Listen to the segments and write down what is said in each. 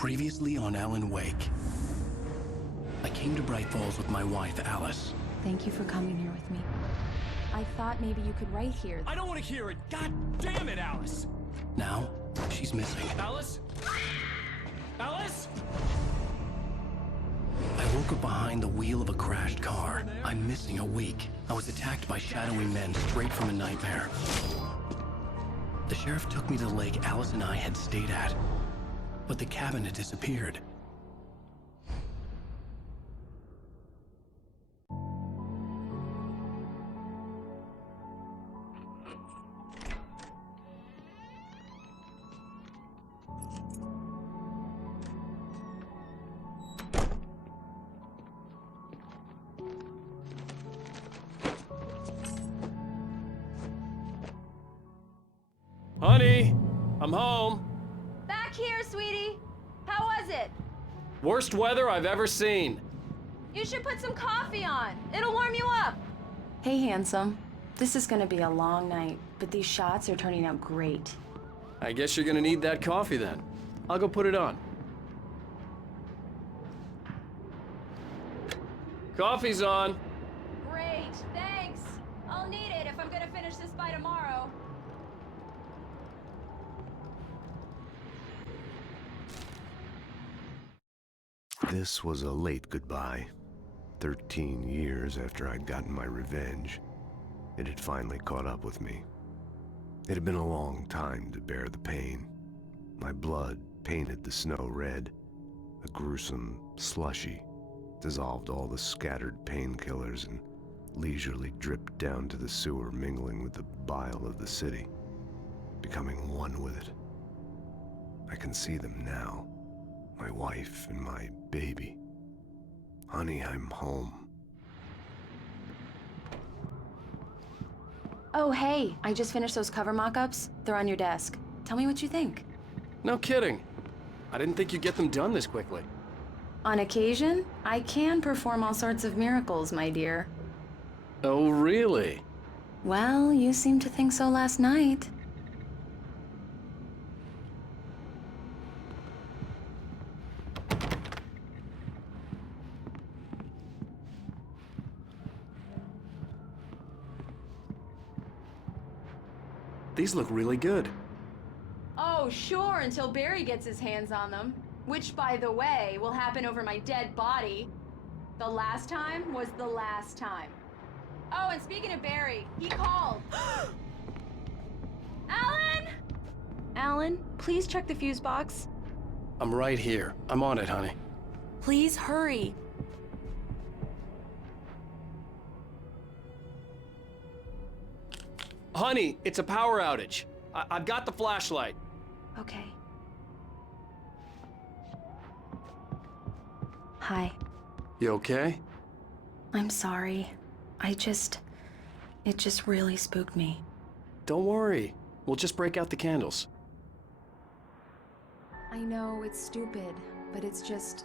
Previously on Alan Wake. I came to Bright Falls with my wife, Alice. Thank you for coming here with me. I thought maybe you could write here. I don't want to hear it! God damn it, Alice! Now, she's missing. Alice? Alice? I woke up behind the wheel of a crashed car. I'm missing a week. I was attacked by shadowy men straight from a nightmare. The sheriff took me to the lake Alice and I had stayed at, but the cabin had disappeared. Honey, I'm home. Back here, sweetie. How was it? Worst weather I've ever seen. You should put some coffee on. It'll warm you up. Hey, handsome. This is gonna be a long night, but these shots are turning out great. I guess you're gonna need that coffee then. I'll go put it on. Coffee's on. Great, thanks. I'll need it if I'm gonna finish this by tomorrow. This was a late goodbye. 13 years after I'd gotten my revenge, it had finally caught up with me. It had been a long time to bear the pain. My blood painted the snow red. A gruesome slushy dissolved all the scattered painkillers and leisurely dripped down to the sewer, mingling with the bile of the city, becoming one with it. I can see them now. My wife and my baby. Honey, I'm home. Oh, hey, I just finished those cover mock-ups. They're on your desk. Tell me what you think. No kidding. I didn't think you'd get them done this quickly. On occasion, I can perform all sorts of miracles, my dear. Oh, really? Well, you seemed to think so last night. These look really good. Oh, sure, until Barry gets his hands on them. Which, by the way, will happen over my dead body. The last time was the last time. Oh, and speaking of Barry, he called. Alan? Alan, please check the fuse box. I'm right here. I'm on it, honey. Please hurry. Honey, it's a power outage. I've got the flashlight. Okay. Hi. You okay? I'm sorry. It just really spooked me. Don't worry. We'll just break out the candles. I know it's stupid, but it's just...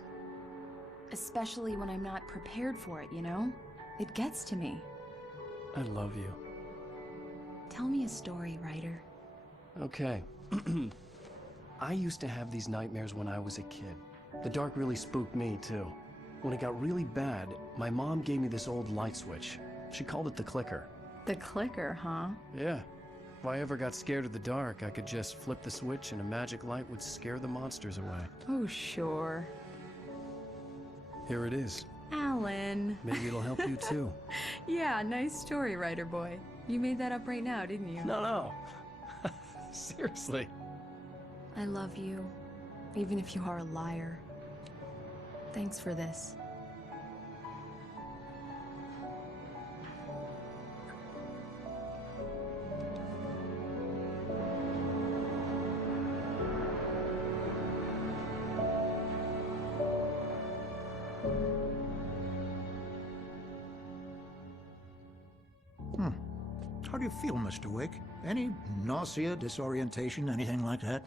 especially when I'm not prepared for it, you know? It gets to me. I love you. Tell me a story, writer. Okay. I used to have these nightmares when I was a kid. The dark really spooked me, too. When it got really bad, my mom gave me this old light switch. She called it the clicker. The clicker, huh? Yeah. If I ever got scared of the dark, I could just flip the switch and a magic light would scare the monsters away. Oh, sure. Here it is. Alan. Maybe it'll help you, too. Yeah, nice story, writer boy. You made that up right now, didn't you? No. Seriously. I love you, even if you are a liar. Thanks for this. How do you feel, Mr. Wake? Any nausea, disorientation, anything like that?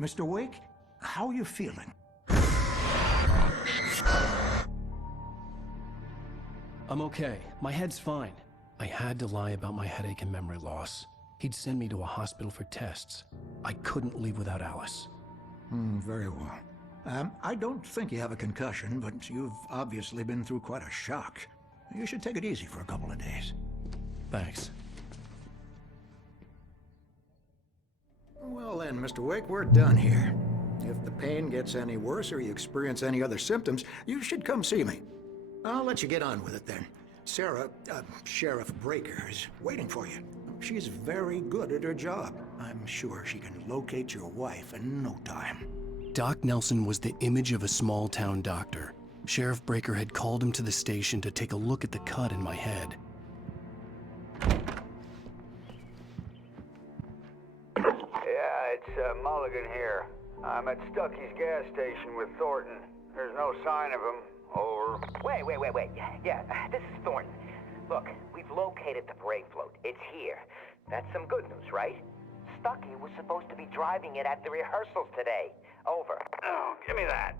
Mr. Wake, how are you feeling? I'm okay. My head's fine. I had to lie about my headache and memory loss. He'd send me to a hospital for tests. I couldn't leave without Alice. Very well. I don't think you have a concussion, but you've obviously been through quite a shock. You should take it easy for a couple of days. Thanks. Well then, Mr. Wake, we're done here. If the pain gets any worse or you experience any other symptoms, you should come see me. I'll let you get on with it then. Sarah, Sheriff Breaker, is waiting for you. She's very good at her job. I'm sure she can locate your wife in no time. Doc Nelson was the image of a small-town doctor. Sheriff Breaker had called him to the station to take a look at the cut in my head. Yeah, it's Mulligan here. I'm at Stucky's gas station with Thornton. There's no sign of him. Over. Wait. Yeah, this is Thornton. Look, we've located the brake float. It's here. That's some good news, right? Stucky was supposed to be driving it at the rehearsals today. Over. Oh, give me that.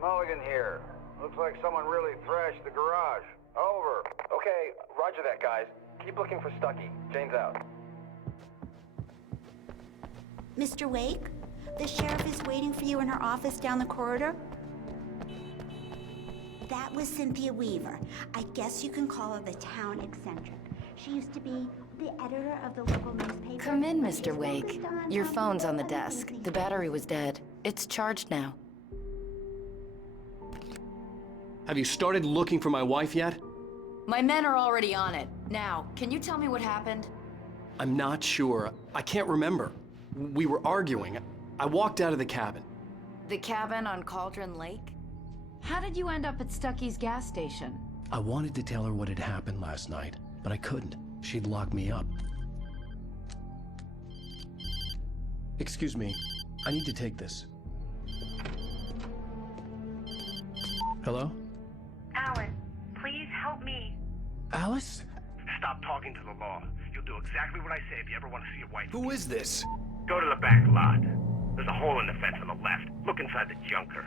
Mulligan here. Looks like someone really thrashed the garage. Over. Okay, roger that, guys. Keep looking for Stucky. Jane's out. Mr. Wake, the sheriff is waiting for you in her office down the corridor. That was Cynthia Weaver. I guess you can call her the town eccentric. She used to be the editor of the local newspaper. Come in, Mr. Wake. Your phone's on the desk. The battery was dead. It's charged now. Have you started looking for my wife yet? My men are already on it. Now, can you tell me what happened? I'm not sure. I can't remember. We were arguing. I walked out of the cabin. The cabin on Cauldron Lake? How did you end up at Stucky's gas station? I wanted to tell her what had happened last night, but I couldn't. She'd lock me up. Excuse me. I need to take this. Hello? Alice, please help me. Alice? Stop talking to the law. You'll do exactly what I say if you ever want to see your wife. Who is this? Go to the back lot. There's a hole in the fence on the left. Look inside the junker.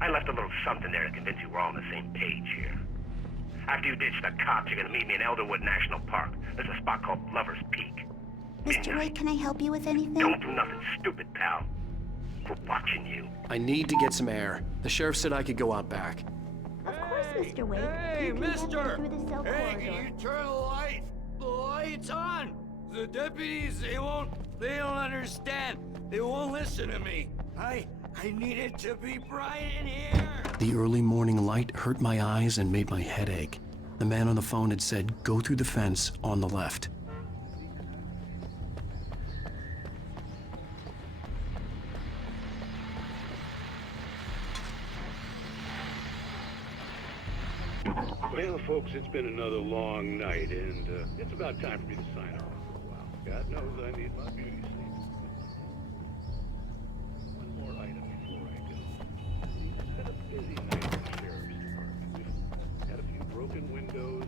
I left a little something there to convince you we're all on the same page here. After you ditch the cops, you're gonna meet me in Elderwood National Park. There's a spot called Lover's Peak. Mr. Wake, can I help you with anything? Don't do nothing stupid, pal. We're watching you. I need to get some air. The sheriff said I could go out back. Of course, Mr. Wake. Hey, you can head mister! through the cell Hey, corridor. can you turn the light? The light's on! The deputies, they don't understand. They won't listen to me. I need it to be bright in here. The early morning light hurt my eyes and made my head ache. The man on the phone had said, go through the fence on the left. Well, folks, it's been another long night, and it's about time for me to sign off for a while. God knows I need my beauty sleep. One more item before I go. It's been a busy night at the sheriff's department. We've had a few broken windows,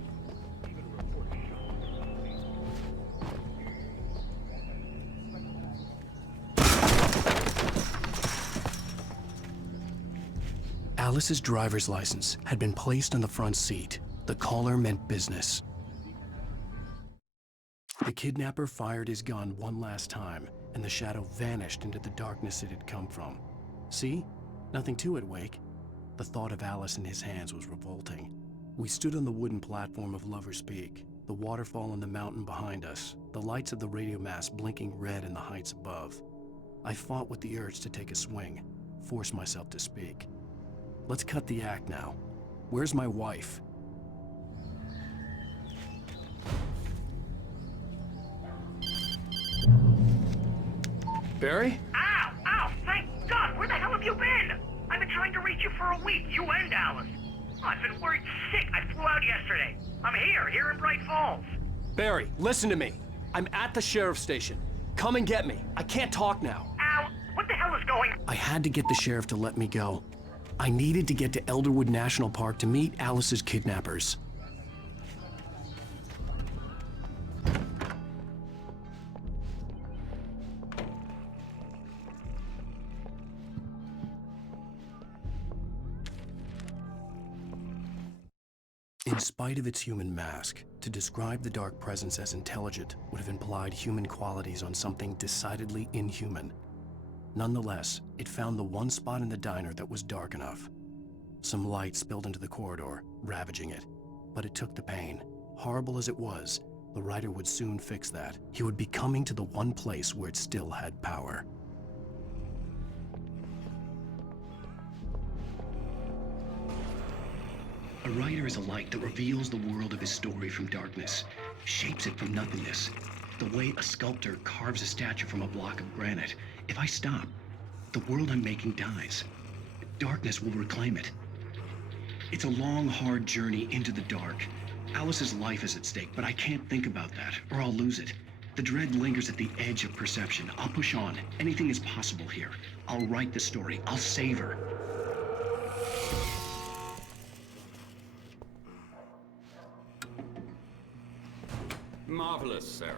even a report showing. Alice's driver's license had been placed on the front seat. The caller meant business. The kidnapper fired his gun one last time, and the shadow vanished into the darkness it had come from. See? Nothing to it, Wake. The thought of Alice in his hands was revolting. We stood on the wooden platform of Lover's Peak, the waterfall on the mountain behind us, the lights of the radio mast blinking red in the heights above. I fought with the urge to take a swing, force myself to speak. Let's cut the act now. Where's my wife? Barry? Ow! Thank God! Where the hell have you been? I've been trying to reach you for a week, you and Alice. Oh, I've been worried sick. I flew out yesterday. I'm here in Bright Falls. Barry, listen to me. I'm at the sheriff's station. Come and get me. I can't talk now. Al, what the hell is going on? I had to get the sheriff to let me go. I needed to get to Elderwood National Park to meet Alice's kidnappers. In spite of its human mask, to describe the dark presence as intelligent would have implied human qualities on something decidedly inhuman. Nonetheless, it found the one spot in the diner that was dark enough. Some light spilled into the corridor, ravaging it. But it took the pain. Horrible as it was, the writer would soon fix that. He would be coming to the one place where it still had power. A writer is a light that reveals the world of his story from darkness, shapes it from nothingness. The way a sculptor carves a statue from a block of granite. If I stop, the world I'm making dies. Darkness will reclaim it. It's a long, hard journey into the dark. Alice's life is at stake, but I can't think about that, or I'll lose it. The dread lingers at the edge of perception. I'll push on. Anything is possible here. I'll write the story. I'll save her. Marvelous, Sarah.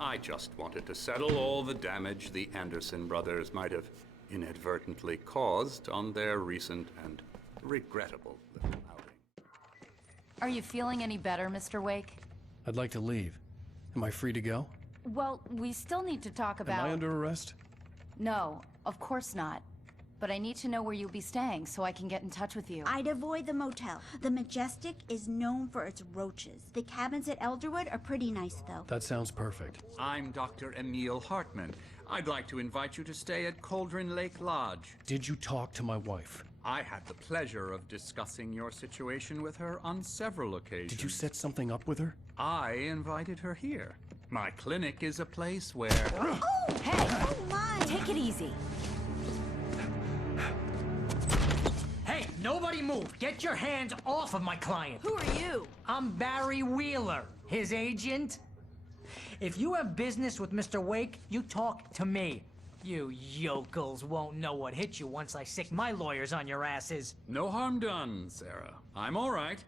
I just wanted to settle all the damage the Anderson brothers might have inadvertently caused on their recent and regrettable little outing. Are you feeling any better, Mr. Wake? I'd like to leave. Am I free to go? Well, we still need to talk about... Am I under arrest? No, of course not. But I need to know where you'll be staying so I can get in touch with you. I'd avoid the motel. The Majestic is known for its roaches. The cabins at Elderwood are pretty nice, though. That sounds perfect. I'm Dr. Emil Hartman. I'd like to invite you to stay at Cauldron Lake Lodge. Did you talk to my wife? I had the pleasure of discussing your situation with her on several occasions. Did you set something up with her? I invited her here. My clinic is a place where... Oh, hey! Oh, my! Take it easy. Hey, nobody move! Get your hands off of my client! Who are you? I'm Barry Wheeler, his agent. If you have business with Mr. Wake, you talk to me. You yokels won't know what hit you once I sick my lawyers on your asses. No harm done, Sarah. I'm all right.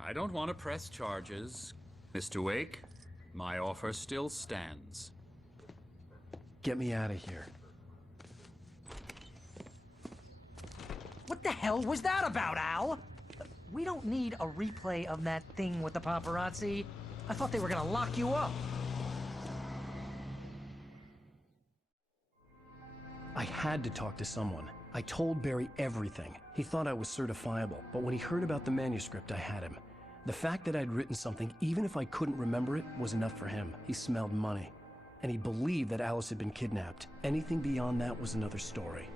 I don't want to press charges. Mr. Wake, my offer still stands. Get me out of here. What the hell was that about, Al? We don't need a replay of that thing with the paparazzi. I thought they were gonna lock you up. I had to talk to someone. I told Barry everything. He thought I was certifiable, but when he heard about the manuscript, I had him. The fact that I'd written something, even if I couldn't remember it, was enough for him. He smelled money. And he believed that Alice had been kidnapped. Anything beyond that was another story.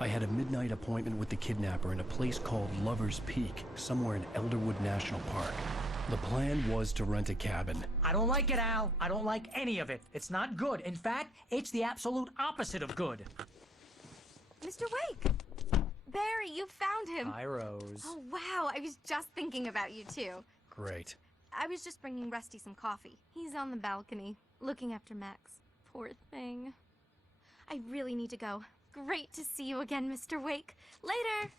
I had a midnight appointment with the kidnapper in a place called Lover's Peak, somewhere in Elderwood National Park. The plan was to rent a cabin. I don't like it, Al. I don't like any of it. It's not good. In fact, it's the absolute opposite of good. Mr. Wake! Barry, you found him! Hi, Rose. Oh, wow. I was just thinking about you, too. Great. I was just bringing Rusty some coffee. He's on the balcony, looking after Max. Poor thing. I really need to go. Great to see you again, Mr. Wake. Later!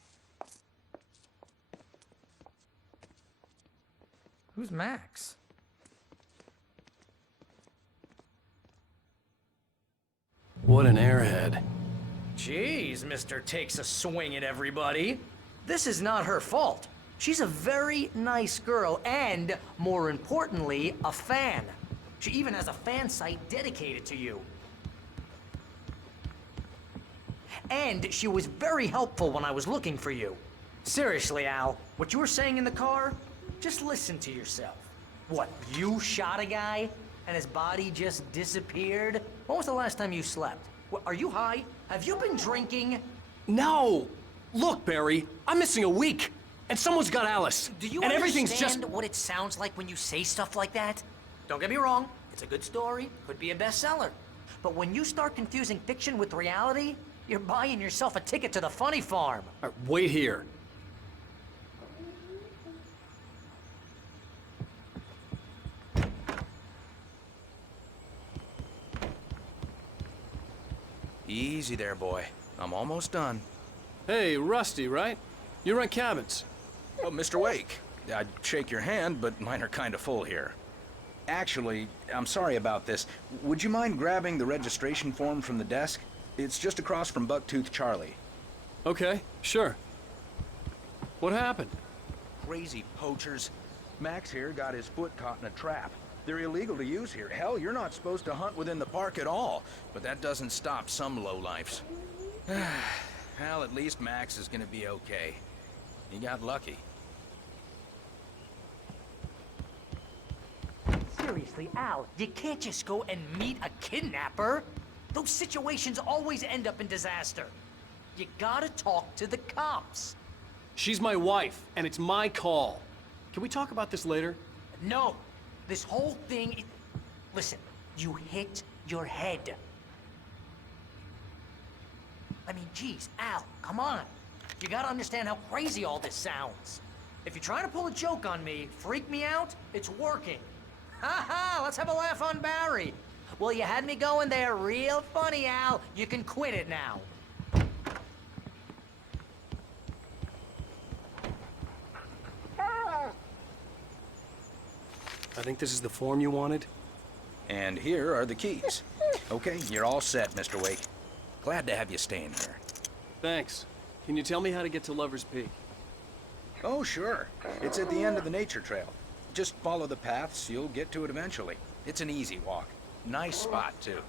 Who's Max? What an airhead. Jeez, Mr. Takes a swing at everybody. This is not her fault. She's a very nice girl and, more importantly, a fan. She even has a fan site dedicated to you. And she was very helpful when I was looking for you. Seriously, Al, what you were saying in the car, just listen to yourself. What, you shot a guy and his body just disappeared? When was the last time you slept? What, are you high? Have you been drinking? No! Look, Barry, I'm missing a week, and someone's got Alice. Do you and understand everything's just... what it sounds like when you say stuff like that? Don't get me wrong, it's a good story, could be a bestseller. But when you start confusing fiction with reality, you're buying yourself a ticket to the funny farm. All right, wait here. Easy there, boy. I'm almost done. Hey, Rusty, right? You rent cabins. Oh, Mr. Wake. I'd shake your hand, but mine are kind of full here. Actually, I'm sorry about this. Would you mind grabbing the registration form from the desk? It's just across from Bucktooth Charlie. Okay, sure. What happened? Crazy poachers. Max here got his foot caught in a trap. They're illegal to use here. Hell, you're not supposed to hunt within the park at all. But that doesn't stop some lowlifes. Well, at least Max is gonna be okay. He got lucky. Seriously, Al, you can't just go and meet a kidnapper. Those situations always end up in disaster. You gotta talk to the cops. She's my wife, and it's my call. Can we talk about this later? No, this whole thing... Listen, you hit your head. I mean, geez, Al, come on. You gotta understand how crazy all this sounds. If you're trying to pull a joke on me, freak me out, it's working. Ha ha, let's have a laugh on Barry. Well, you had me going there real funny, Al. You can quit it now. I think this is the form you wanted. And here are the keys. Okay, you're all set, Mr. Wake. Glad to have you staying here. Thanks. Can you tell me how to get to Lover's Peak? Oh, sure. It's at the end of the nature trail. Just follow the paths, you'll get to it eventually. It's an easy walk. Nice spot, too.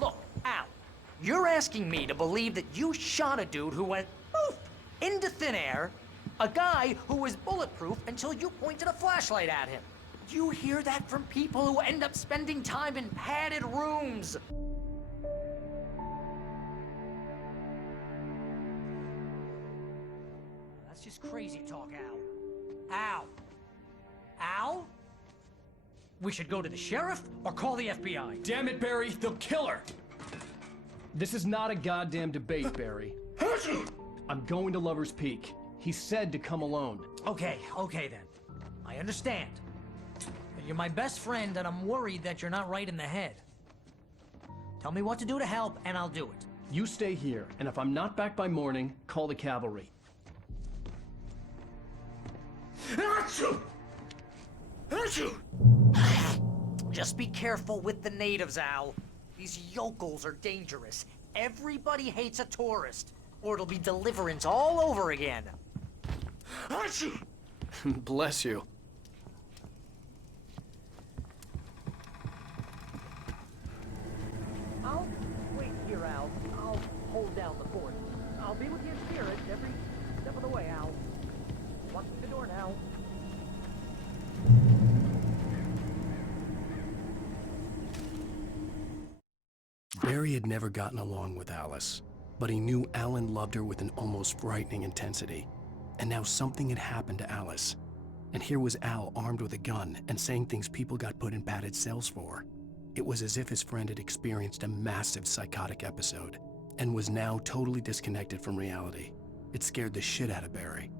Look, Al, you're asking me to believe that you shot a dude who went poof into thin air, a guy who was bulletproof until you pointed a flashlight at him. You hear that from people who end up spending time in padded rooms. That's just crazy talk, Al. Al? Al? We should go to the sheriff or call the FBI. Damn it, Barry, they'll kill her! This is not a goddamn debate, Barry. I'm going to Lover's Peak. He said to come alone. Okay then. I understand. But you're my best friend and I'm worried that you're not right in the head. Tell me what to do to help and I'll do it. You stay here, and if I'm not back by morning, call the cavalry. Just be careful with the natives, Al. These yokels are dangerous. Everybody hates a tourist, or it'll be Deliverance all over again. Bless you. I'll wait here, Al. I'll hold down the fort. I'll be with you in spirit every step of the way, Al. Watch the door now. Barry had never gotten along with Alice, but he knew Alan loved her with an almost frightening intensity. And now something had happened to Alice. And here was Al armed with a gun and saying things people got put in padded cells for. It was as if his friend had experienced a massive psychotic episode and was now totally disconnected from reality. It scared the shit out of Barry.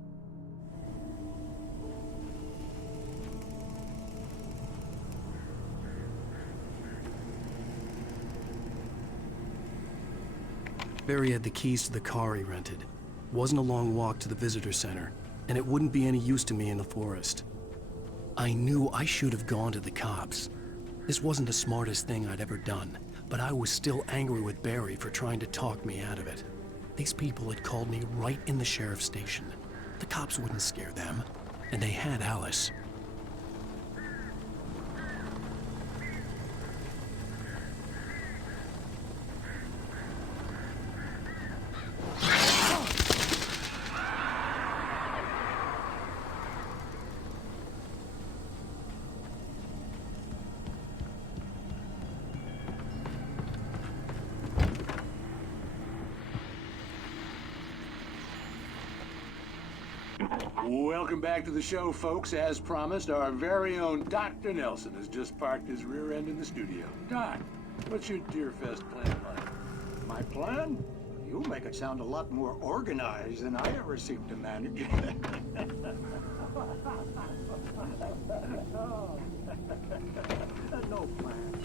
Barry had the keys to the car he rented. Wasn't a long walk to the visitor center, and it wouldn't be any use to me in the forest. I knew I should have gone to the cops. This wasn't the smartest thing I'd ever done, but I was still angry with Barry for trying to talk me out of it. These people had called me right in the sheriff's station. The cops wouldn't scare them, and they had Alice. Welcome back to the show, folks. As promised, our very own Dr. Nelson has just parked his rear end in the studio. Doc, what's your Deerfest plan like? My plan? You make it sound a lot more organized than I ever seem to manage. No plan.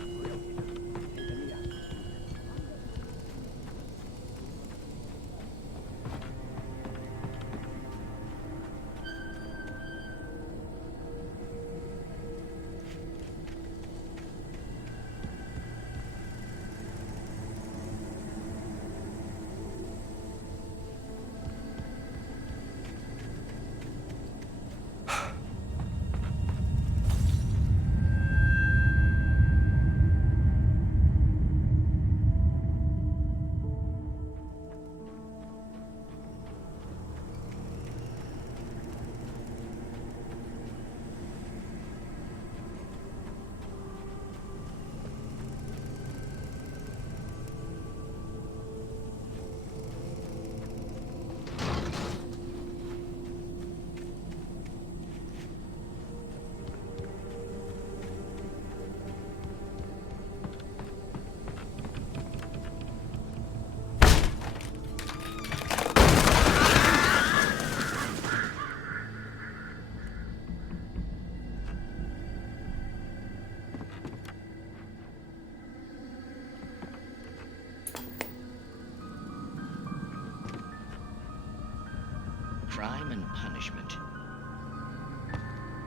crime and punishment.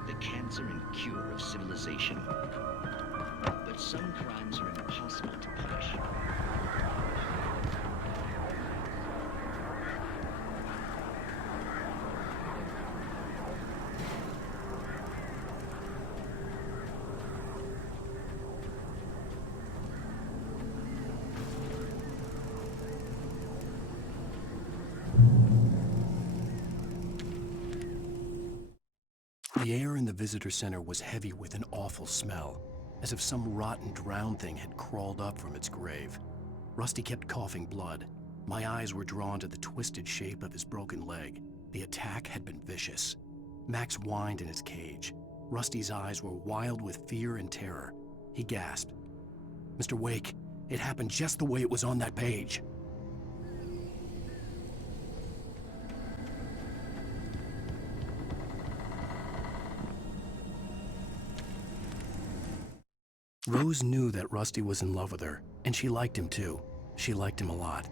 The cancer and cure of civilization. But some crimes are impossible to punish. The air in the visitor center was heavy with an awful smell, as if some rotten drowned thing had crawled up from its grave. Rusty kept coughing blood. My eyes were drawn to the twisted shape of his broken leg. The attack had been vicious. Max whined in his cage. Rusty's eyes were wild with fear and terror. He gasped. "Mr. Wake, it happened just the way it was on that page." Rose knew that Rusty was in love with her, and she liked him too. She liked him a lot.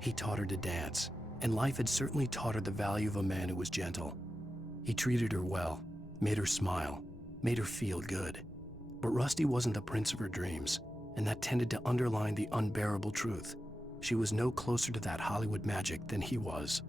He taught her to dance, and life had certainly taught her the value of a man who was gentle. He treated her well, made her smile, made her feel good. But Rusty wasn't the prince of her dreams, and that tended to underline the unbearable truth. She was no closer to that Hollywood magic than he was.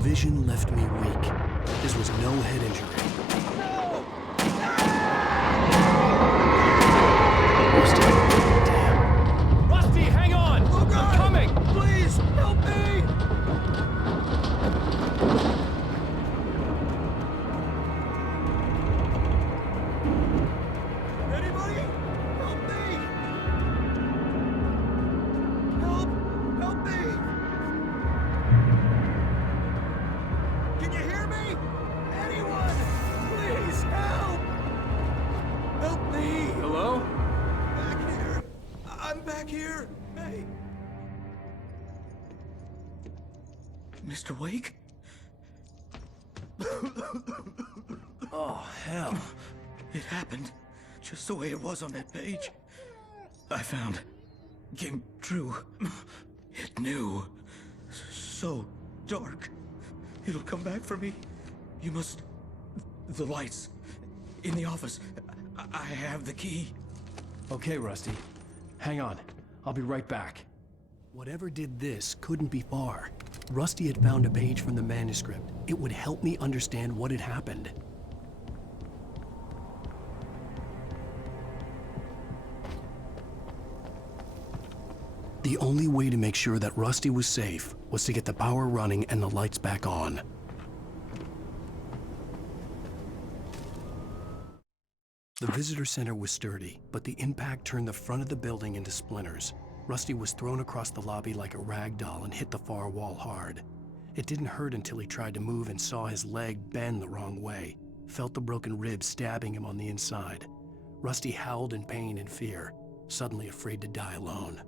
Vision left me weak. This was no head injury. Rusty, hang on! Oh, God. I'm coming! Please, help me! Anybody? Help me! Help me! Can you hear me? Anyone? Please, help! Help me! Hello? Back here. I'm back here. Hey. Mr. Wake? Oh, hell. It happened just the way it was on that page. I found. Came true. It knew. So dark. It'll come back for me. You must... The lights. In the office. I have the key. Okay, Rusty. Hang on. I'll be right back. Whatever did this couldn't be far. Rusty had found a page from the manuscript. It would help me understand what had happened. The only way to make sure that Rusty was safe was to get the power running and the lights back on. The visitor center was sturdy, but the impact turned the front of the building into splinters. Rusty was thrown across the lobby like a rag doll and hit the far wall hard. It didn't hurt until he tried to move and saw his leg bend the wrong way, felt the broken ribs stabbing him on the inside. Rusty howled in pain and fear, suddenly afraid to die alone.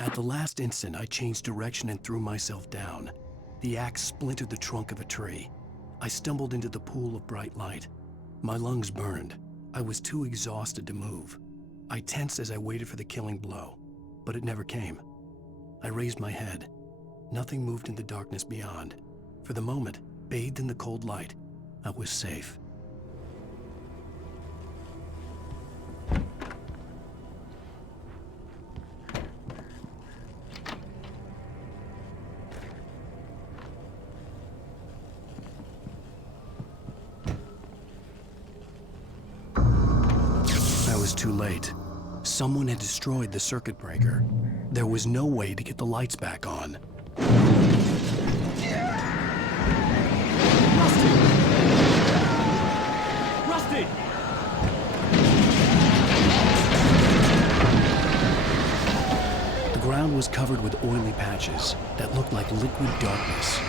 At the last instant, I changed direction and threw myself down. The axe splintered the trunk of a tree. I stumbled into the pool of bright light. My lungs burned. I was too exhausted to move. I tensed as I waited for the killing blow, but it never came. I raised my head. Nothing moved in the darkness beyond. For the moment, bathed in the cold light, I was safe. I was too late. Someone had destroyed the circuit breaker. There was no way to get the lights back on. Rusty! The ground was covered with oily patches that looked like liquid darkness.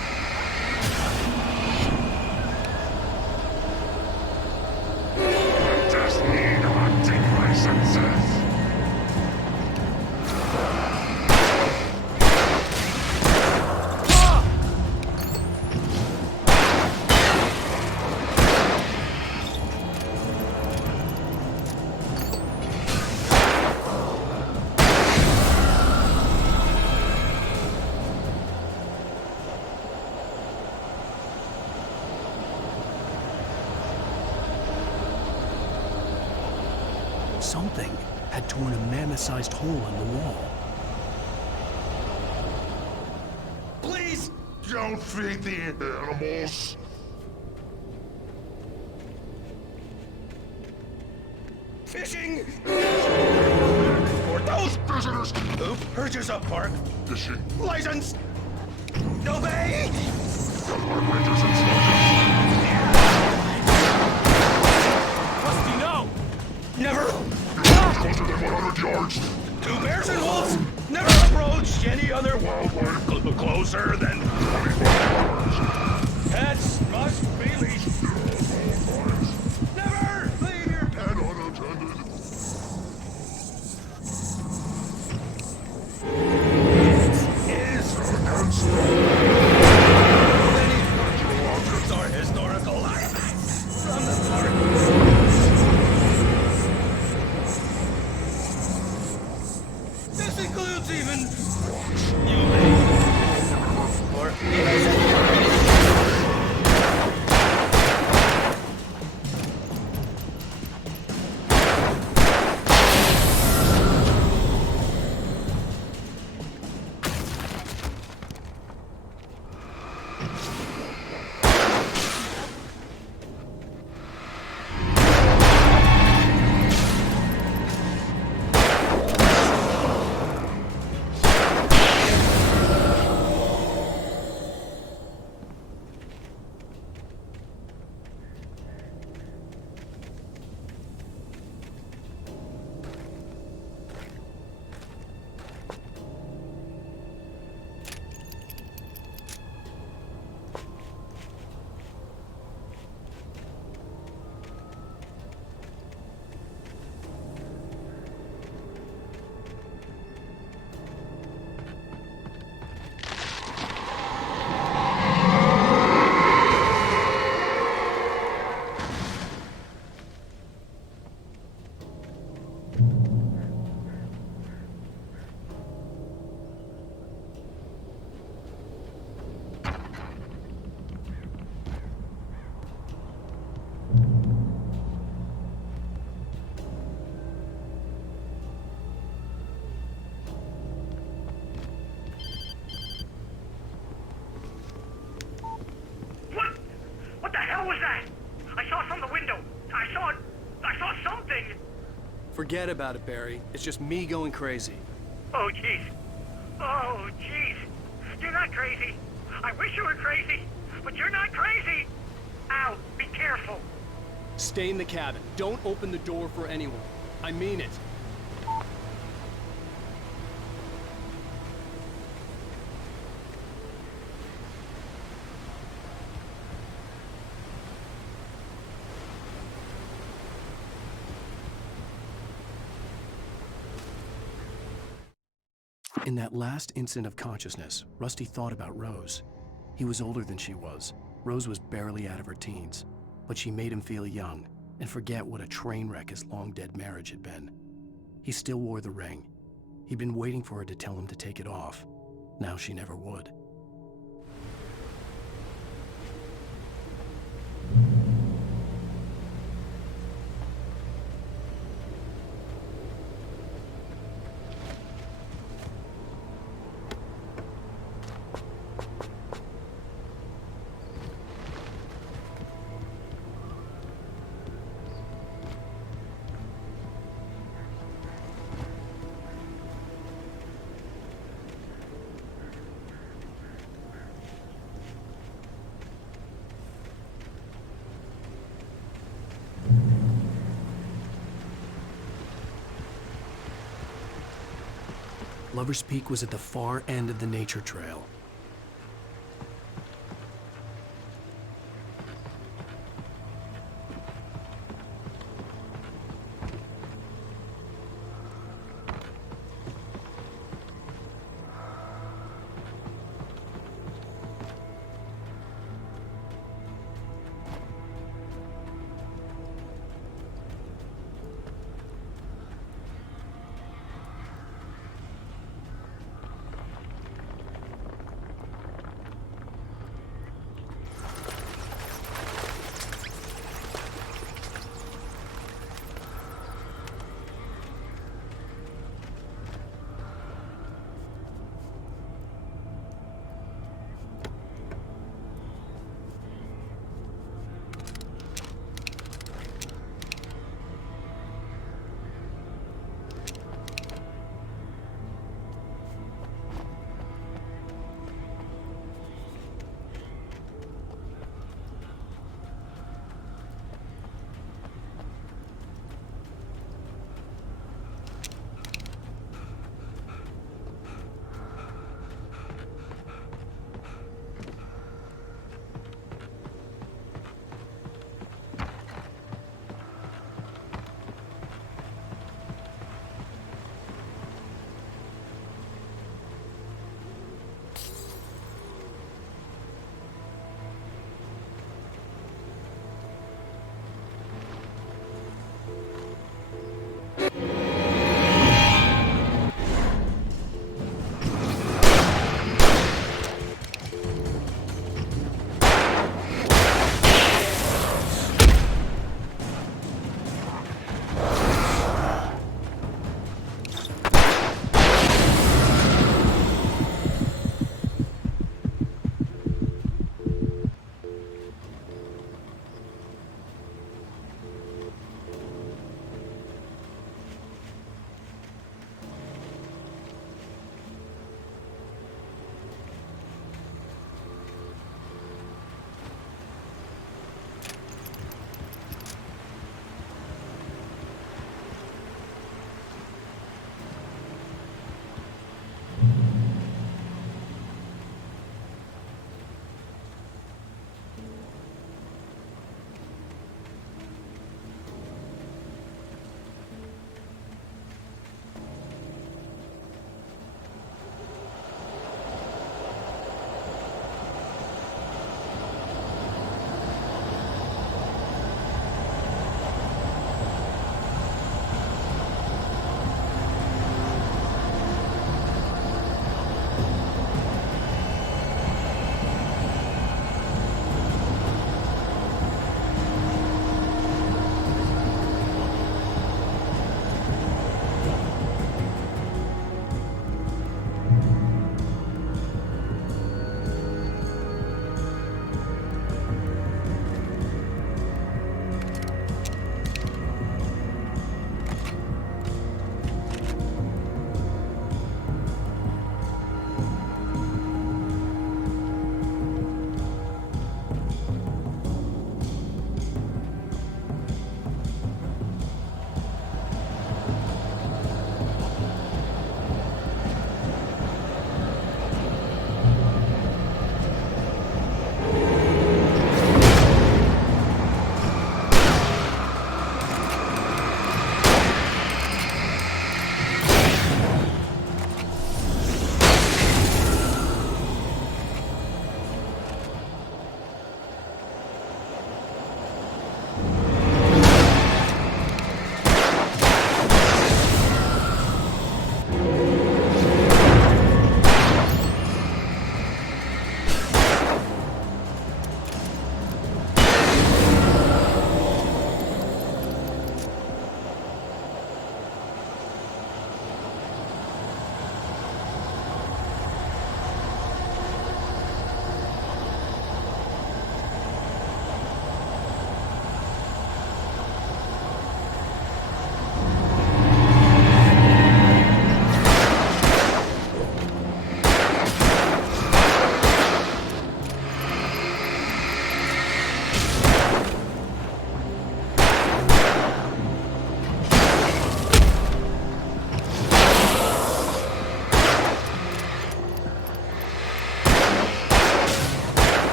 Something had torn a mammoth-sized hole in the wall. Please don't feed the animals. Fishing! For those visitors! Who purchase a park fishing license! Obey! Rusty, no! Never! Closer than 100 yards! Two bears and wolves never approached any other wildlife closer than 25 yards. Pets must be leashed. Never leave your pet unattended. Is against many cultural objects are historical artifacts from the park. This includes even you or What the hell was that? I saw it from the window. I saw something. Forget about it, Barry. It's just me going crazy. Oh, jeez. Oh, jeez. You're not crazy. I wish you were crazy, but you're not crazy. Al, be careful. Stay in the cabin. Don't open the door for anyone. I mean it. In that last instant of consciousness, Rusty thought about Rose. He was older than she was. Rose was barely out of her teens, but she made him feel young and forget what a train wreck his long-dead marriage had been. He still wore the ring. He'd been waiting for her to tell him to take it off. Now she never would. Lover's Peak was at the far end of the nature trail.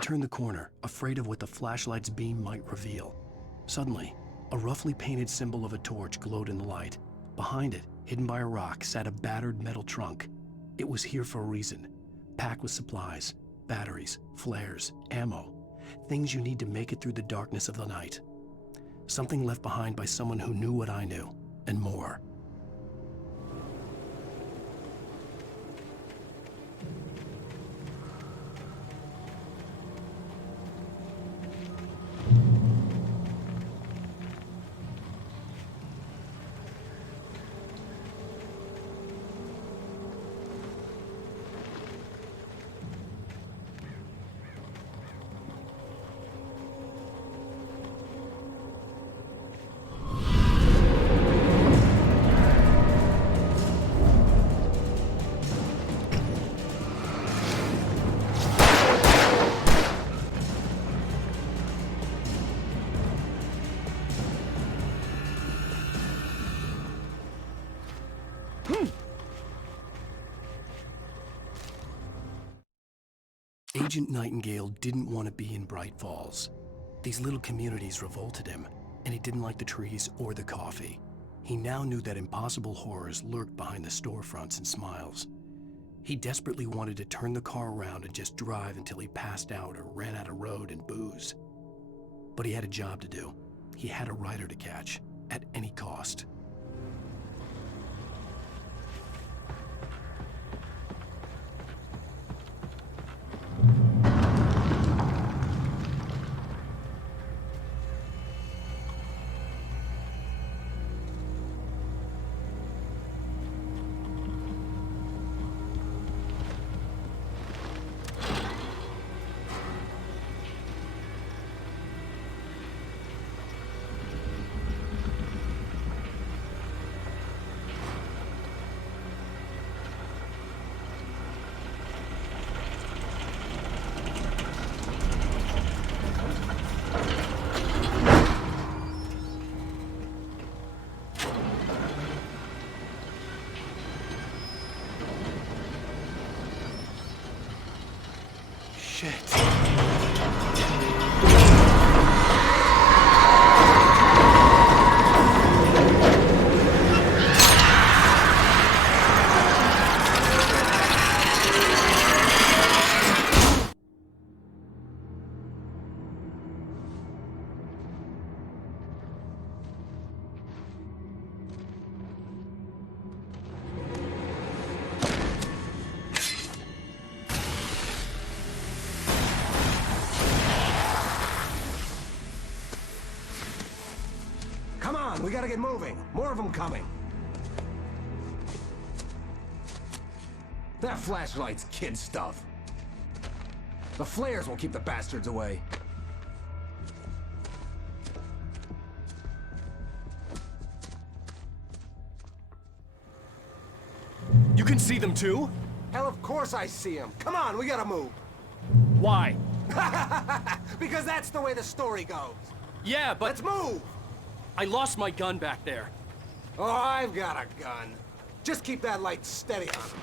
turned the corner, afraid of what the flashlight's beam might reveal. Suddenly, a roughly painted symbol of a torch glowed in the light. Behind it, hidden by a rock, sat a battered metal trunk. It was here for a reason, packed with supplies, batteries, flares, ammo, things you need to make it through the darkness of the night. Something left behind by someone who knew what I knew, and more. Agent Nightingale didn't want to be in Bright Falls. These little communities revolted him, and he didn't like the trees or the coffee. He now knew that impossible horrors lurked behind the storefronts and smiles. He desperately wanted to turn the car around and just drive until he passed out or ran out of road and booze. But he had a job to do. He had a rider to catch, at any cost. We gotta get moving. More of them coming. That flashlight's kid stuff. The flares will keep the bastards away. You can see them too? Hell, of course I see them. Come on, we gotta move. Why? Because that's the way the story goes. Yeah, but... Let's move! I lost my gun back there. Oh, I've got a gun. Just keep that light steady on him.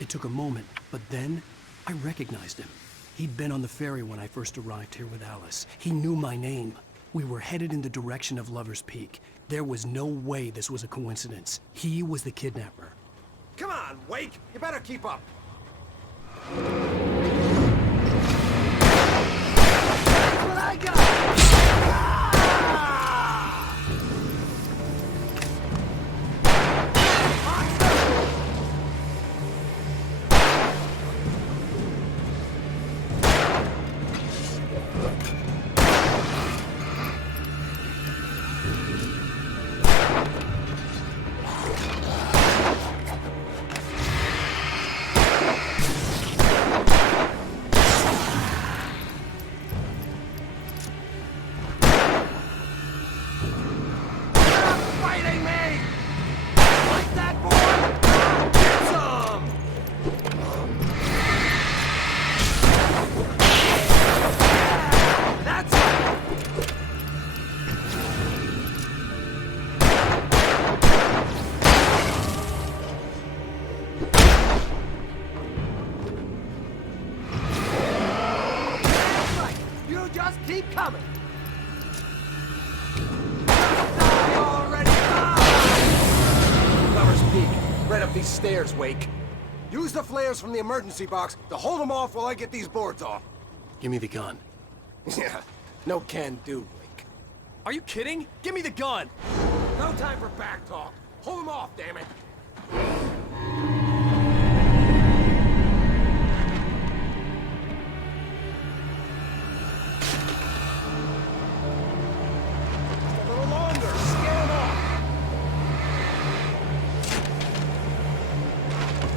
It took a moment, but then I recognized him. He'd been on the ferry when I first arrived here with Alice. He knew my name. We were headed in the direction of Lover's Peak. There was no way this was a coincidence. He was the kidnapper. Come on, Wake! You better keep up. That's what I got! just keep coming. Die already! Die! Lover's Peak, right up these stairs, Wake. Use the flares from the emergency box to hold them off while I get these boards off. Give me the gun. Yeah, no can do, Wake. Are you kidding? Give me the gun! No time for back talk. Hold them off, damn it! A little longer. Scare them off.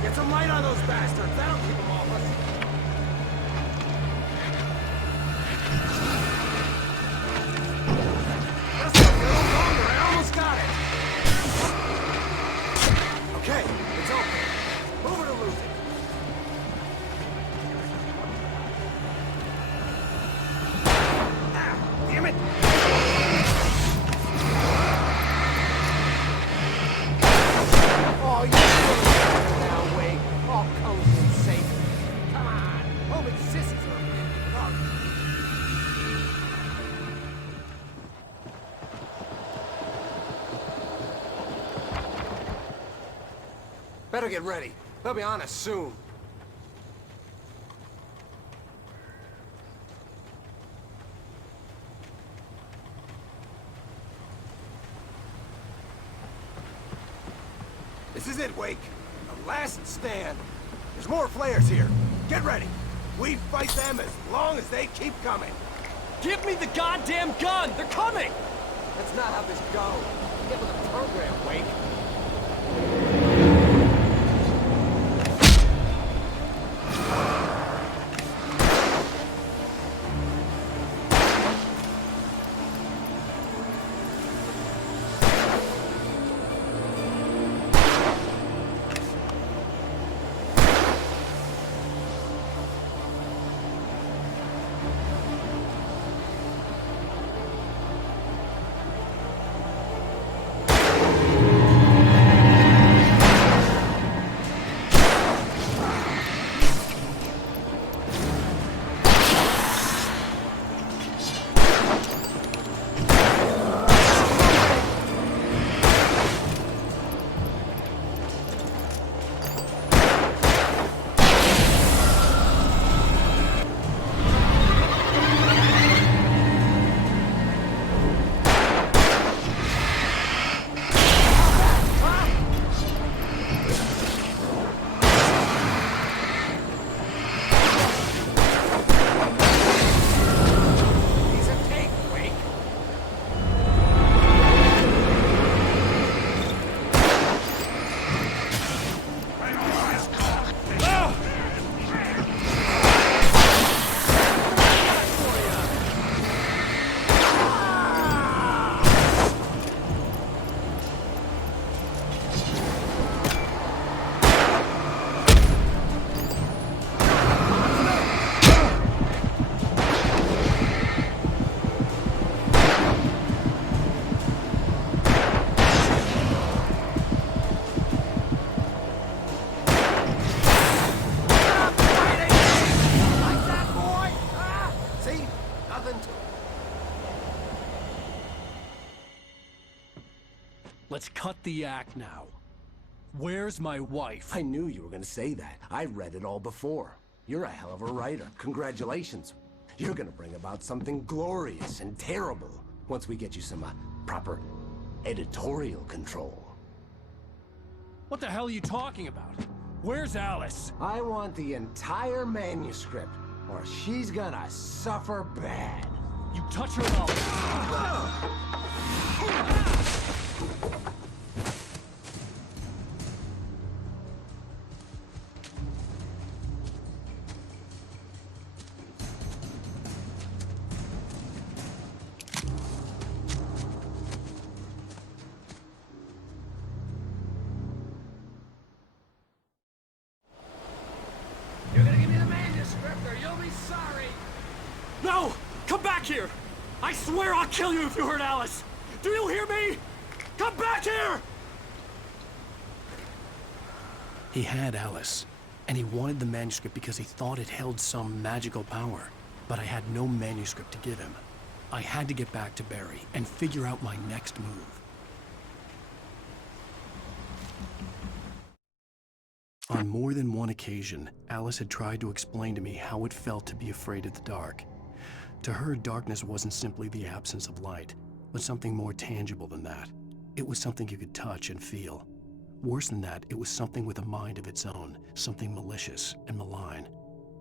Get some light on those bastards. That'll keep them off us. Just a little longer. I almost got it. Okay, it's open. Move it or lose it. Ah, damn it! Oh, you're doing now, Wake. All cozy and safe. Come on. Home and sissies are a bit dark. Better get ready. They'll be on us soon. This is it, Wake. The last stand. There's more flares here. Get ready. We fight them as long as they keep coming. Give me the goddamn gun! They're coming! That's not how this goes. Get with the program, Wake. Let's cut the act now. Where's my wife? I knew you were gonna say that. I read it all before. You're a hell of a writer. Congratulations. You're gonna bring about something glorious and terrible once we get you some proper editorial control. What the hell are you talking about? Where's Alice? I want the entire manuscript, or she's gonna suffer bad. You touch her and I'll... You're gonna give me the manuscript, or you'll be sorry. No! Come back here! I swear I'll kill you if you hurt Alice! Do you hear me? Come back here! He had Alice, and he wanted the manuscript because he thought it held some magical power. but I had no manuscript to give him. I had to get back to Barry and figure out my next move. On more than one occasion, Alice had tried to explain to me how it felt to be afraid of the dark. To her, darkness wasn't simply the absence of light, but something more tangible than that. It was something you could touch and feel. Worse than that, it was something with a mind of its own, something malicious and malign.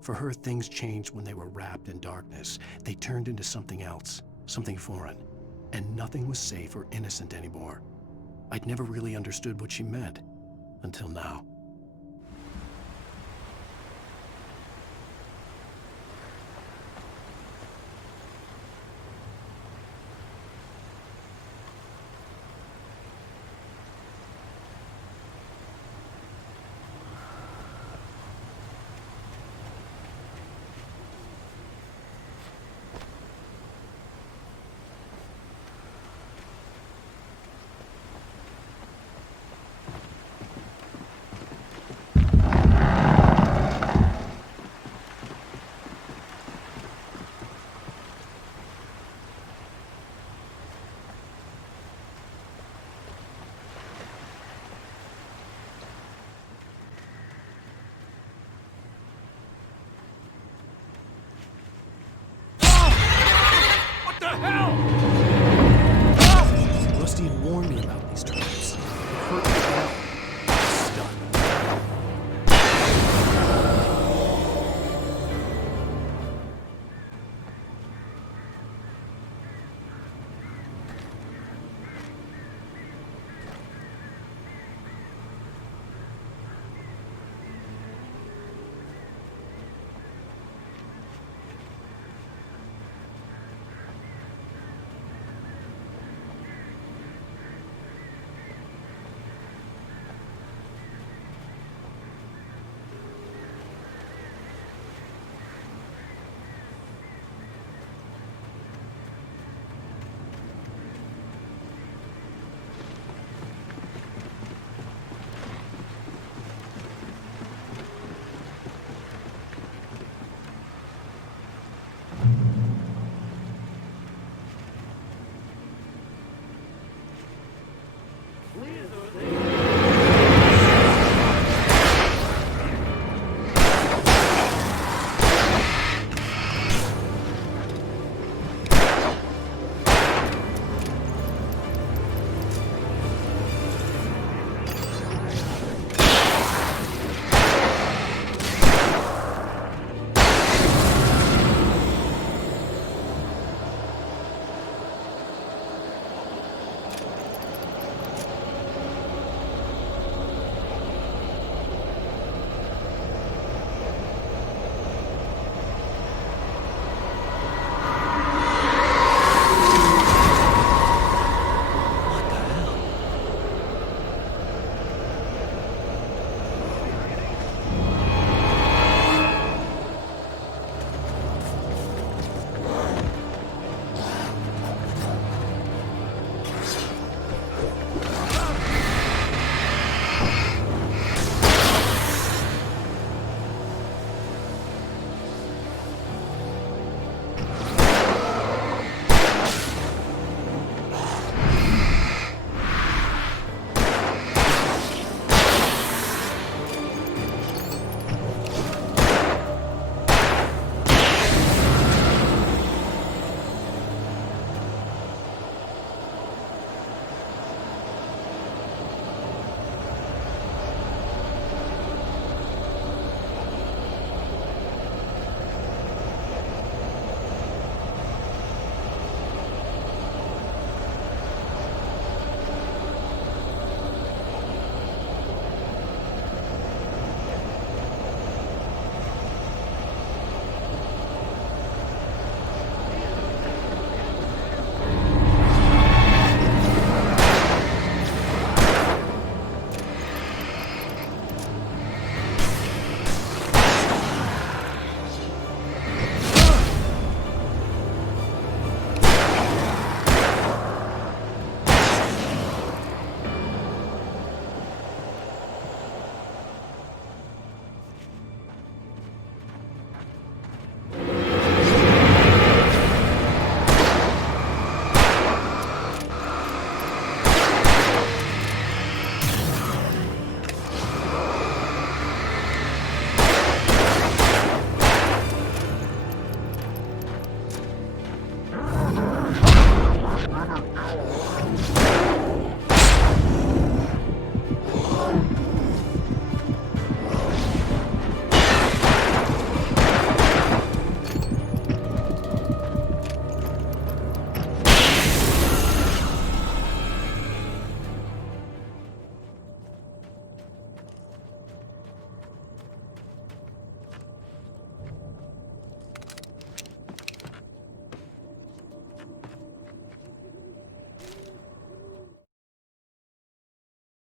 For her, things changed when they were wrapped in darkness. They turned into something else, something foreign, and nothing was safe or innocent anymore. I'd never really understood what she meant, until now.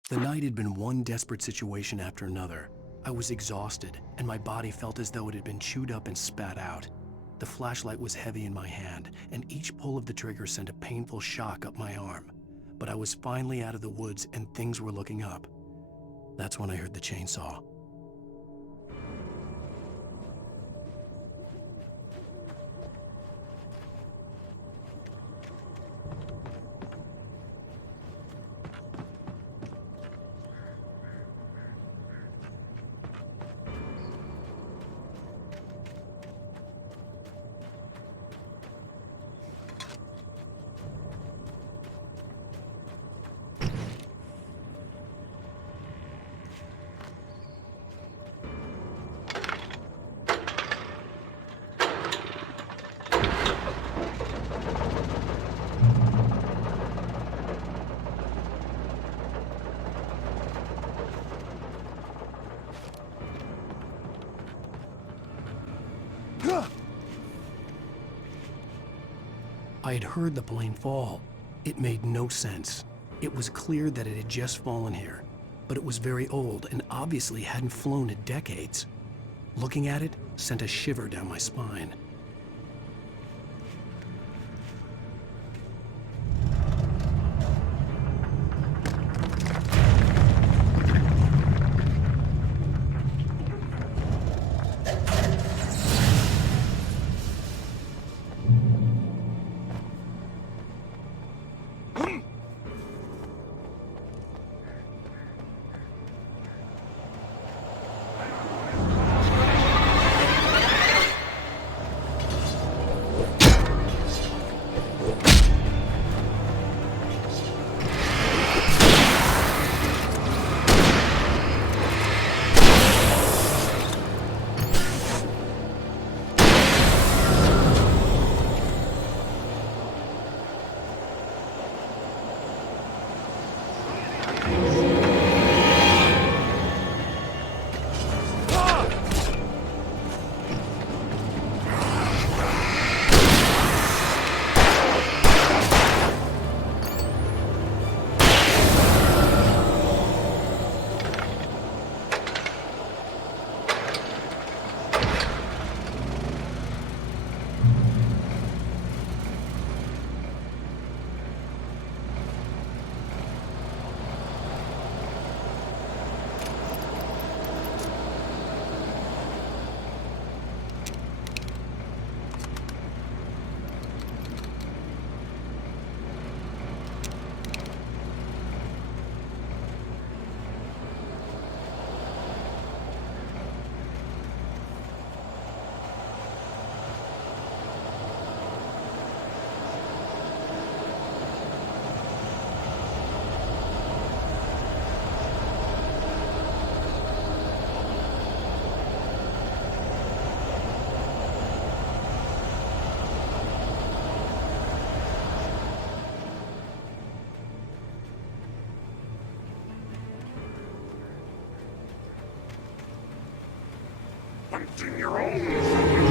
The night had been one desperate situation after another. I was exhausted, and my body felt as though it had been chewed up and spat out. The flashlight was heavy in my hand, and each pull of the trigger sent a painful shock up my arm. But I was finally out of the woods, and things were looking up. That's when I heard the chainsaw. I had heard the plane fall. It made no sense. It was clear that it had just fallen here, but it was very old and obviously hadn't flown in decades. Looking at it sent a shiver down my spine. Hunting your own.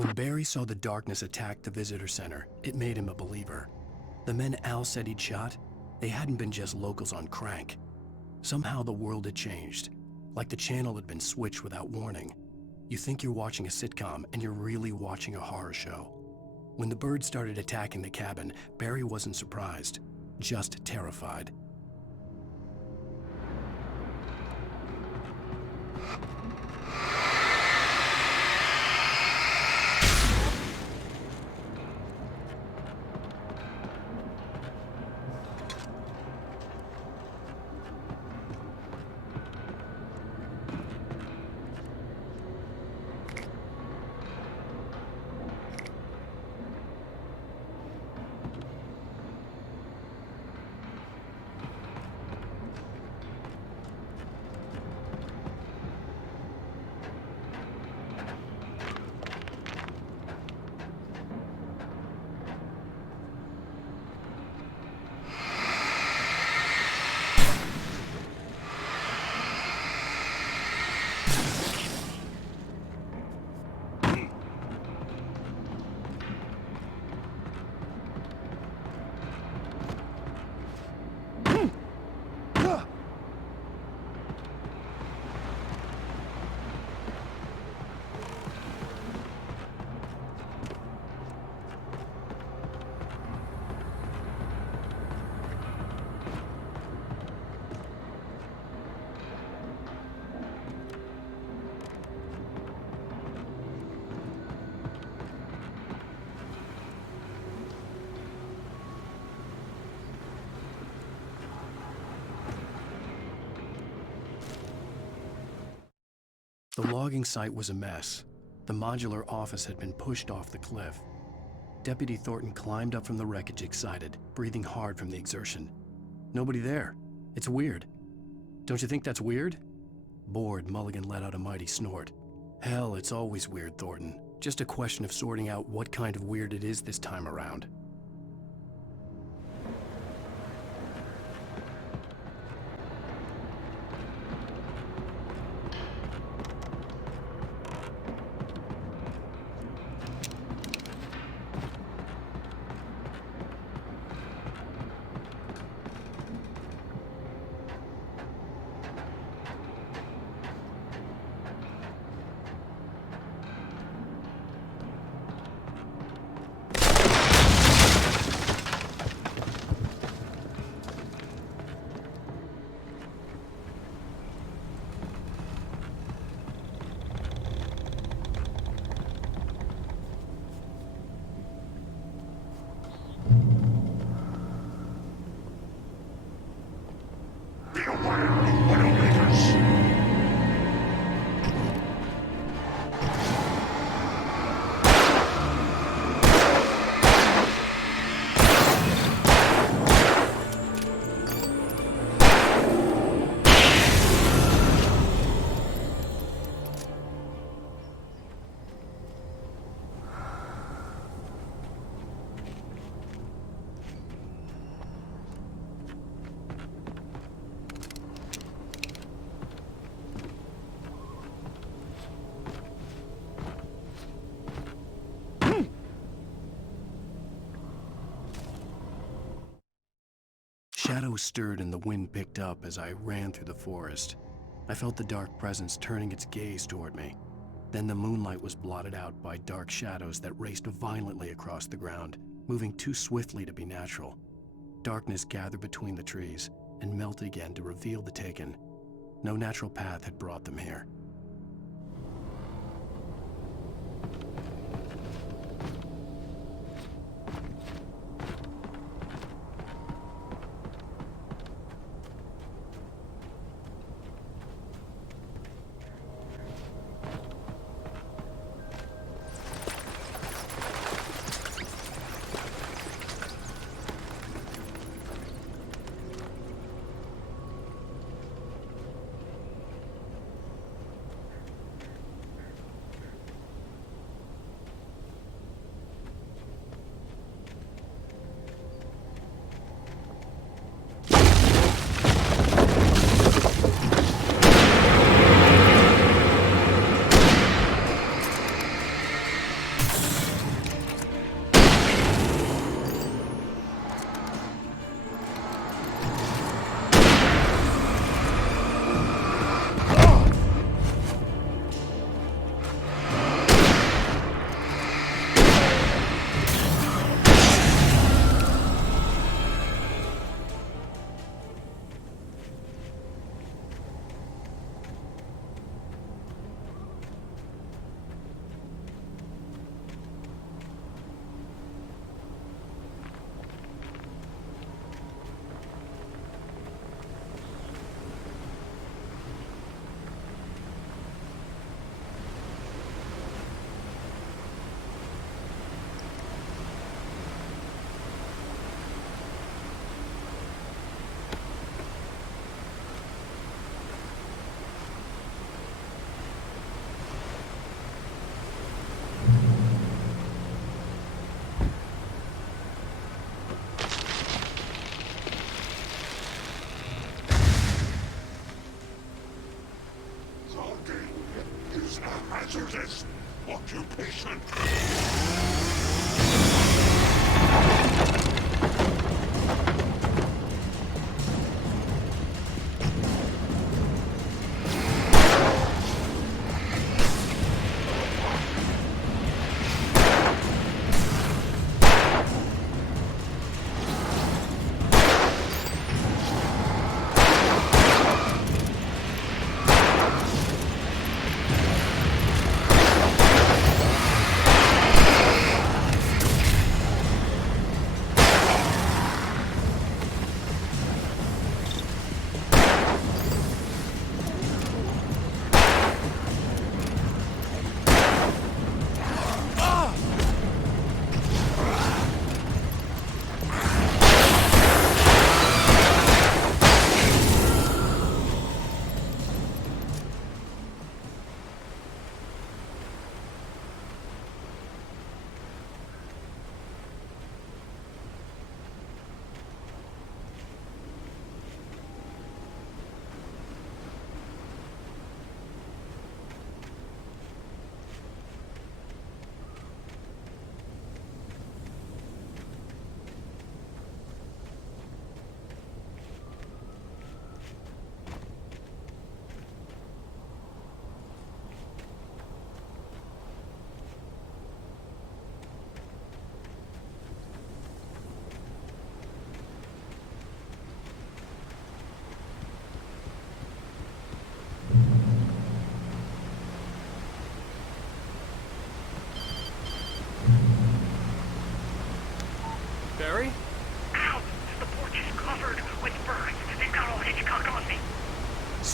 When Barry saw the darkness attack the visitor center, it made him a believer. The men Al said he'd shot, they hadn't been just locals on crank. Somehow the world had changed, like the channel had been switched without warning. You think you're watching a sitcom, and you're really watching a horror show. When the birds started attacking the cabin, Barry wasn't surprised, just terrified. The logging site was a mess. The modular office had been pushed off the cliff. Deputy Thornton climbed up from the wreckage excited, breathing hard from the exertion. Nobody there. It's weird. Don't you think that's weird? Bored, Mulligan let out a mighty snort. Hell, it's always weird, Thornton. Just a question of sorting out what kind of weird it is this time around. Shadows stirred and the wind picked up as I ran through the forest. I felt the dark presence turning its gaze toward me. Then the moonlight was blotted out by dark shadows that raced violently across the ground, moving too swiftly to be natural. Darkness gathered between the trees and melted again to reveal the Taken. No natural path had brought them here.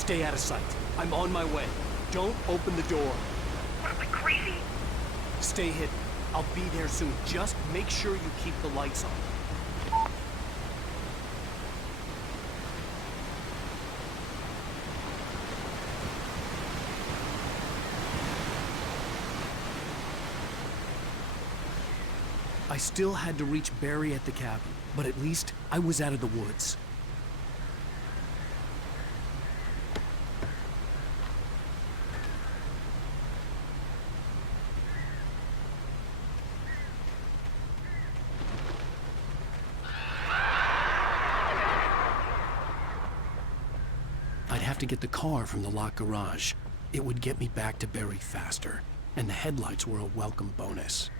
Stay out of sight. I'm on my way. Don't open the door. What, am I crazy? Stay hidden. I'll be there soon. Just make sure you keep the lights on. I still had to reach Barry at the cabin, but at least I was out of the woods. I'd have to get the car from the locked garage. It would get me back to Barry faster, and the headlights were a welcome bonus.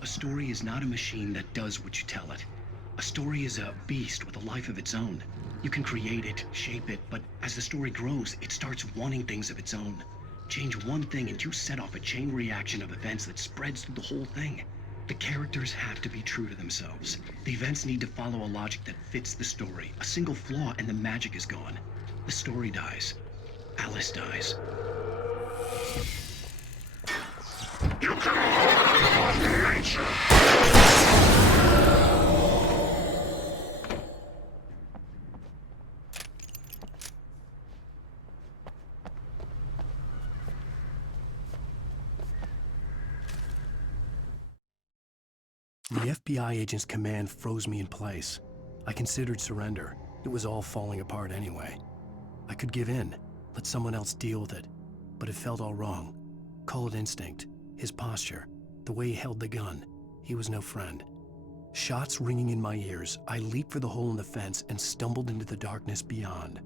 A story is not a machine that does what you tell it. A story is a beast with a life of its own. You can create it, shape it, but as the story grows, it starts wanting things of its own. Change one thing and you set off a chain reaction of events that spreads through the whole thing. The characters have to be true to themselves. The events need to follow a logic that fits the story. A single flaw and the magic is gone. The story dies. Alice dies. You can overcome nature. The FBI agent's command froze me in place. I considered surrender. It was all falling apart anyway. I could give in, let someone else deal with it, but it felt all wrong. Call it instinct, his posture, the way he held the gun. He was no friend. Shots ringing in my ears, I leaped for the hole in the fence and stumbled into the darkness beyond.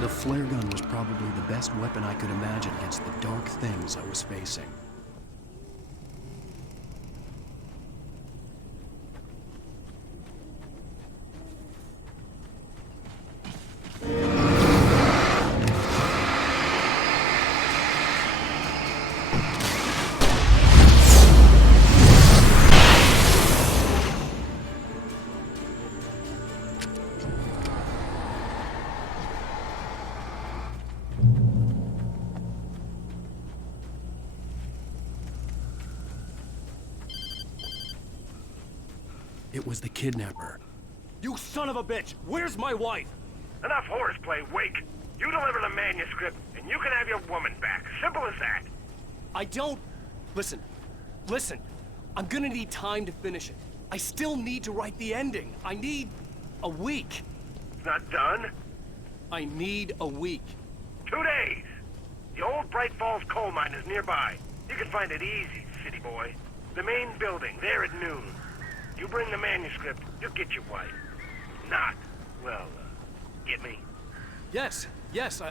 The flare gun was probably the best weapon I could imagine against the dark things I was facing. It was the kidnapper. You son of a bitch! Where's my wife? Enough horseplay, Wake. You deliver the manuscript, and you can have your woman back. Simple as that. I don't... Listen. I'm gonna need time to finish it. I still need to write the ending. I need a week. It's not done? I need a week. 2 days. The old Bright Falls coal mine is nearby. You can find it easy, city boy. The main building, there at noon. You bring the manuscript, you'll get your wife. Not, well, get me? Yes,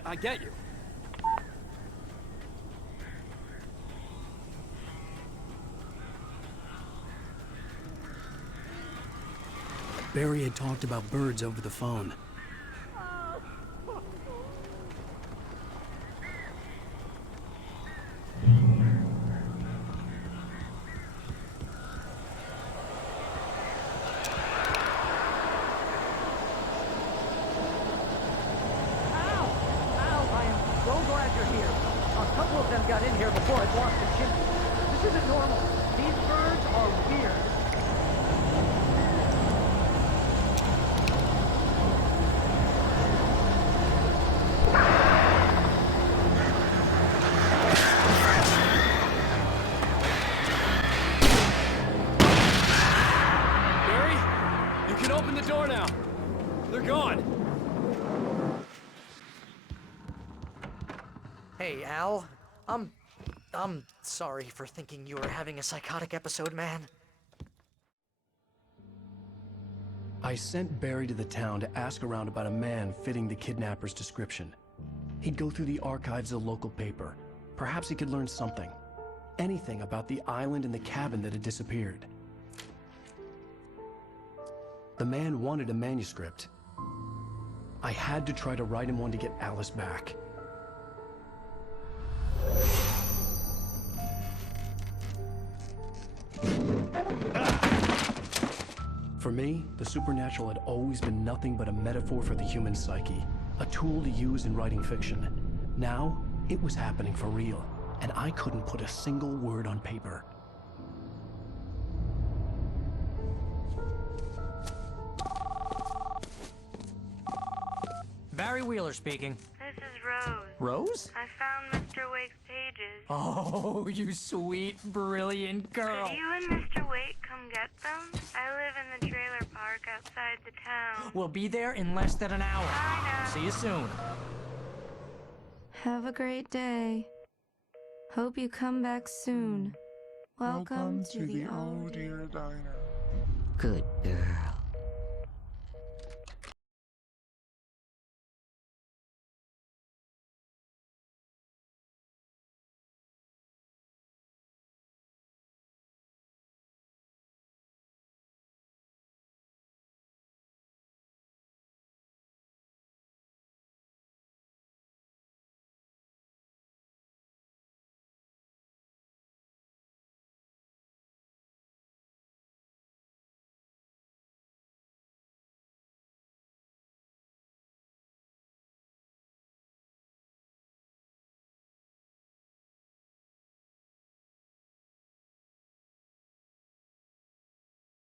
I get you. Barry had talked about birds over the phone. Got in here before I blocked the chimney. This isn't normal. These birds are weird. Barry, you can open the door now. They're gone. Hey, Al. I'm sorry for thinking you were having a psychotic episode, man. I sent Barry to the town to ask around about a man fitting the kidnapper's description. He'd go through the archives of the local paper. Perhaps he could learn something. Anything about the island and the cabin that had disappeared. The man wanted a manuscript. I had to try to write him one to get Alice back. For me, the supernatural had always been nothing but a metaphor for the human psyche, a tool to use in writing fiction. Now, it was happening for real, and I couldn't put a single word on paper. Barry Wheeler speaking. This is Rose. Rose? I found Mr. Wake's pages. Oh, you sweet, brilliant girl. Could you and Mr. Wake come get them? I live in the trailer park outside the town. We'll be there in less than an hour. Bye now. See you soon. Have a great day. Hope you come back soon. Welcome to the old dear diner. Good girl.